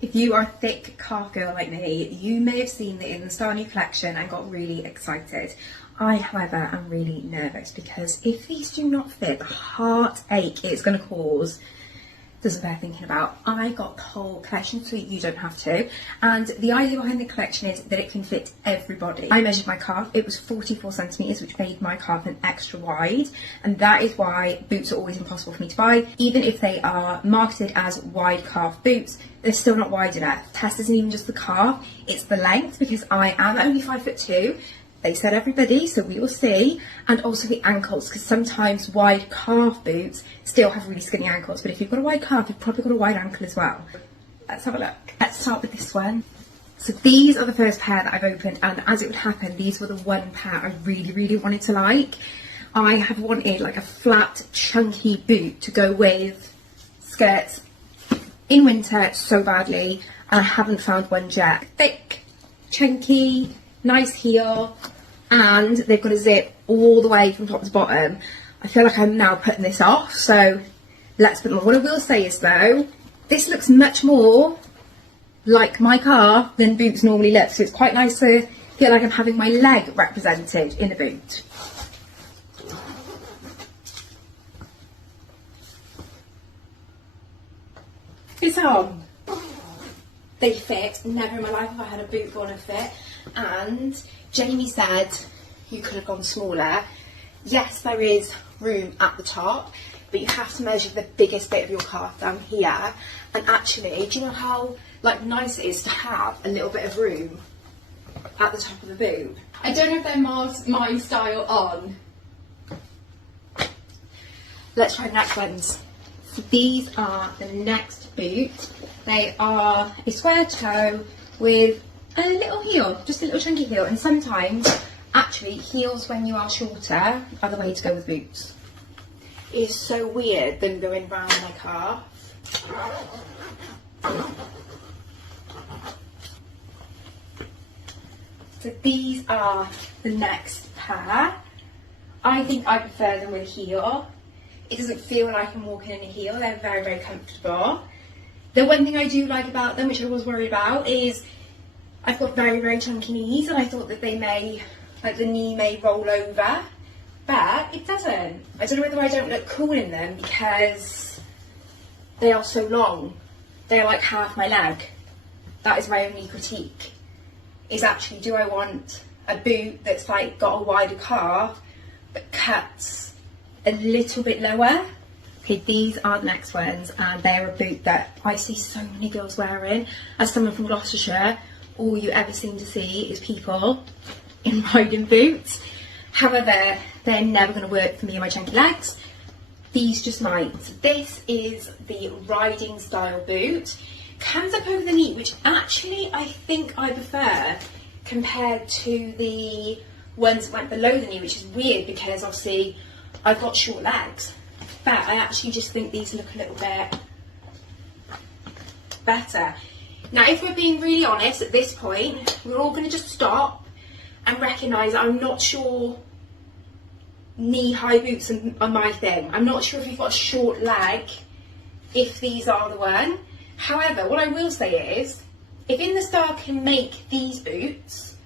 If you are a thick calf girl like me, you may have seen it in the Star New collection and got really excited. I, however, am really nervous because if these do not fit, the heartache it's going to cause doesn't bear thinking about. I got the whole collection so you don't have to, and the idea behind the collection is that it can fit everybody. I measured my calf, it was 44 centimetres, which made my calf an extra wide, and that is why boots are always impossible for me to buy. Even if they are marketed as wide calf boots, they're still not wide enough. The test isn't even just the calf, it's the length, because I am only 5'2". They said everybody, so we will see. And also the ankles, because sometimes wide calf boots still have really skinny ankles, but if you've got a wide calf, you've probably got a wide ankle as well. Let's have a look. Let's start with this one. So these are the first pair that I've opened, and as it would happen, these were the one pair I really wanted to like. I have wanted like a flat, chunky boot to go with skirts in winter so badly, and I haven't found one yet. Thick, chunky, nice heel, and they've got a zip all the way from top to bottom. I feel like I'm now putting this off, so let's put them on. What I will say is though, this looks much more like my calf than boots normally look, so it's quite nice to feel like I'm having my leg represented in a boot. It's on. They fit. Never in my life have I had a boot gonna fit. And Jamie said you could have gone smaller. Yes, there is room at the top, but you have to measure the biggest bit of your calf down here. And actually, do you know how like nice it is to have a little bit of room at the top of the boot? I don't know if they're my style on. Let's try the next ones. So these are the next boot. They are a square toe with a little heel, just a little chunky heel, and sometimes actually heels when you are shorter are the way to go with boots. It is so weird them going round my calf. So these are the next pair. I think I prefer them with a heel. It doesn't feel like I'm walking in a heel, they're very comfortable. The one thing I do like about them, which I was worried about, is I've got very chunky knees, and I thought that they may, like the knee may roll over, but it doesn't. I don't know whether I don't look cool in them because they are so long. They're like half my leg. That is my only critique, is actually, do I want a boot that's like got a wider calf but cuts a little bit lower? Okay, these are the next ones, and they're a boot that I see so many girls wearing. As someone from Gloucestershire, all you ever seem to see is people in riding boots. However, they're never going to work for me and my chunky legs. These just might. So this is the riding style boot. Comes up over the knee, which actually I think I prefer compared to the ones that went below the knee, which is weird because obviously I've got short legs. But I actually just think these look a little bit better. Now, if we're being really honest at this point, we're all going to just stop and recognise that I'm not sure knee-high boots are my thing. I'm not sure if you've got a short leg, if these are the one. However, what I will say is, if In the Star can make these boots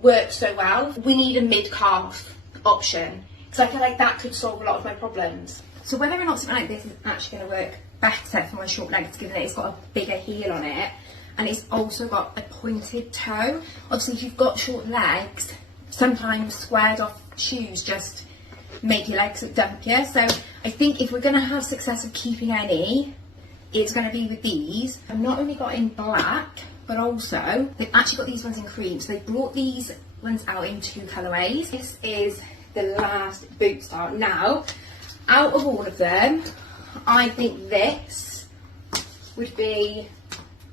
work so well, we need a mid-calf option, because I feel like that could solve a lot of my problems. So whether or not something like this is actually going to work better for my short legs, given that it's got a bigger heel on it, and it's also got a pointed toe. Obviously, if you've got short legs, sometimes squared off shoes just make your legs look dumpier. So I think if we're going to have success of keeping any, it's going to be with these. I've not only got in black, but also they've actually got these ones in cream. So they brought these ones out in 2 colourways. This is the last boot style. Now, out of all of them, I think this would be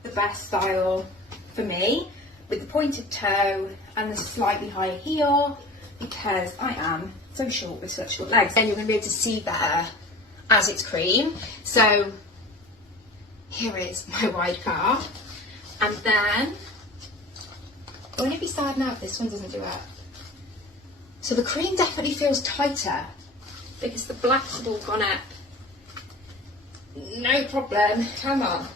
the best style for me, with the pointed toe and the slightly higher heel, because I am so short with such short legs. Then you're going to be able to see better as it's cream. So here is my wide calf, and then I'm going to be sad now if this one doesn't do it. So the cream definitely feels tighter because the black's all gone up. No problem, come on.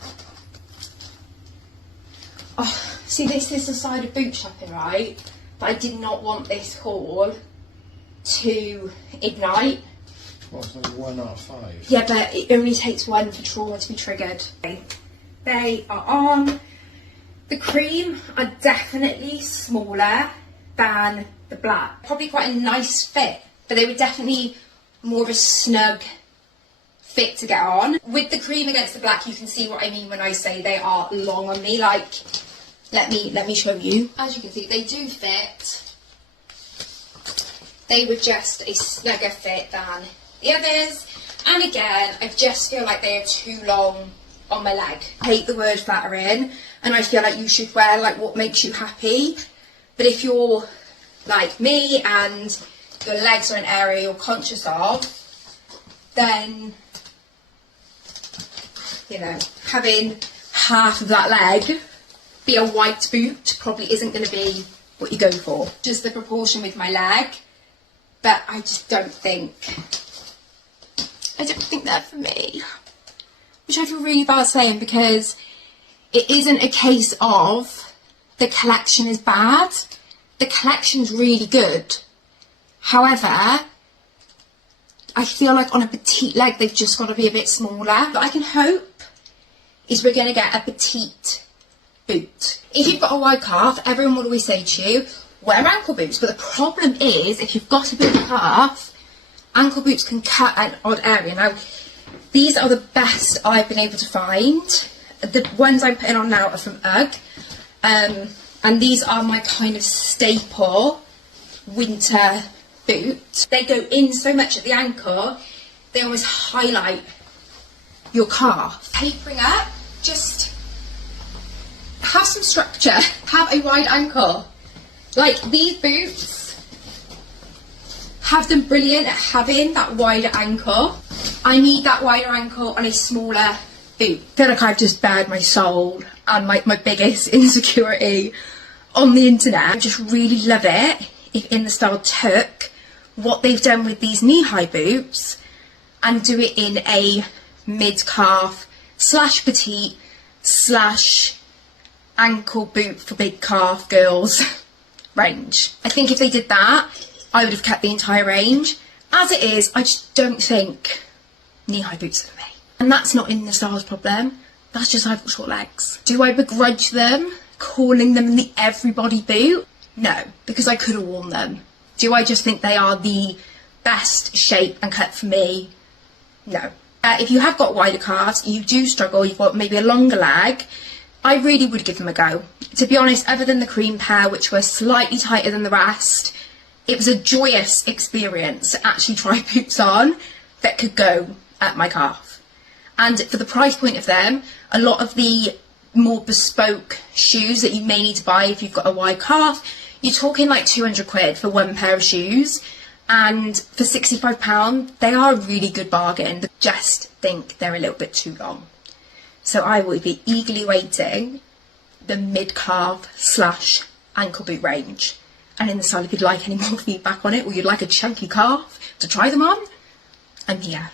Oh, see, this is the side of boot shopping, right? But I did not want this haul to ignite. Well, it's only 1 out of 5. Yeah, but it only takes one for trauma to be triggered. They are on. The cream are definitely smaller than the black. Probably quite a nice fit, but they were definitely more of a snug fit to get on. With the cream against the black, you can see what I mean when I say they are long on me. Like, let me show you. As you can see, they do fit. They were just a snugger fit than the others. And again, I just feel like they are too long on my leg. I hate the word flattering, and I feel like you should wear like what makes you happy. But if you're like me and your legs are an area you're conscious of, then, you know, having half of that leg be a white boot probably isn't going to be what you go for. Just the proportion with my leg, but I just don't think they're for me. Which I feel really bad saying, because it isn't a case of the collection is bad. The collection's really good. However, I feel like on a petite leg, they've just got to be a bit smaller. But I can hope is we're going to get a petite boot. If you've got a wide calf, everyone will always say to you, wear ankle boots. But the problem is, if you've got a big calf, ankle boots can cut an odd area. Now, these are the best I've been able to find. The ones I'm putting on now are from UGG. And these are my kind of staple winter boot. They go in so much at the ankle, they almost highlight your calf. Tapering up, just have some structure, have a wide ankle. Like, these boots have them brilliant at having that wider ankle. I need that wider ankle on a smaller boot. I feel like I've just bared my soul and my biggest insecurity on the internet. I just really love it if In The Style took what they've done with these knee-high boots and do it in a mid-calf / petite / ankle boot for big calf girls range. I think if they did that, I would have kept the entire range. As it is, I just don't think knee-high boots are for me. And that's not In The Style's problem. That's just I've got short legs. Do I begrudge them calling them the everybody boot? No, because I could have worn them. Do I just think they are the best shape and cut for me? No. If you have got wider calves, you do struggle, you've got maybe a longer leg, I really would give them a go. To be honest, other than the cream pair, which were slightly tighter than the rest, it was a joyous experience to actually try boots on that could go at my calf. And for the price point of them, a lot of the more bespoke shoes that you may need to buy if you've got a wide calf, you're talking like 200 quid for one pair of shoes. And for £65, they are a really good bargain. But just think they're a little bit too long. So I will be eagerly waiting the mid-calf / ankle boot range. And In The Style, if you'd like any more feedback on it, or you'd like a chunky calf to try them on, I'm here.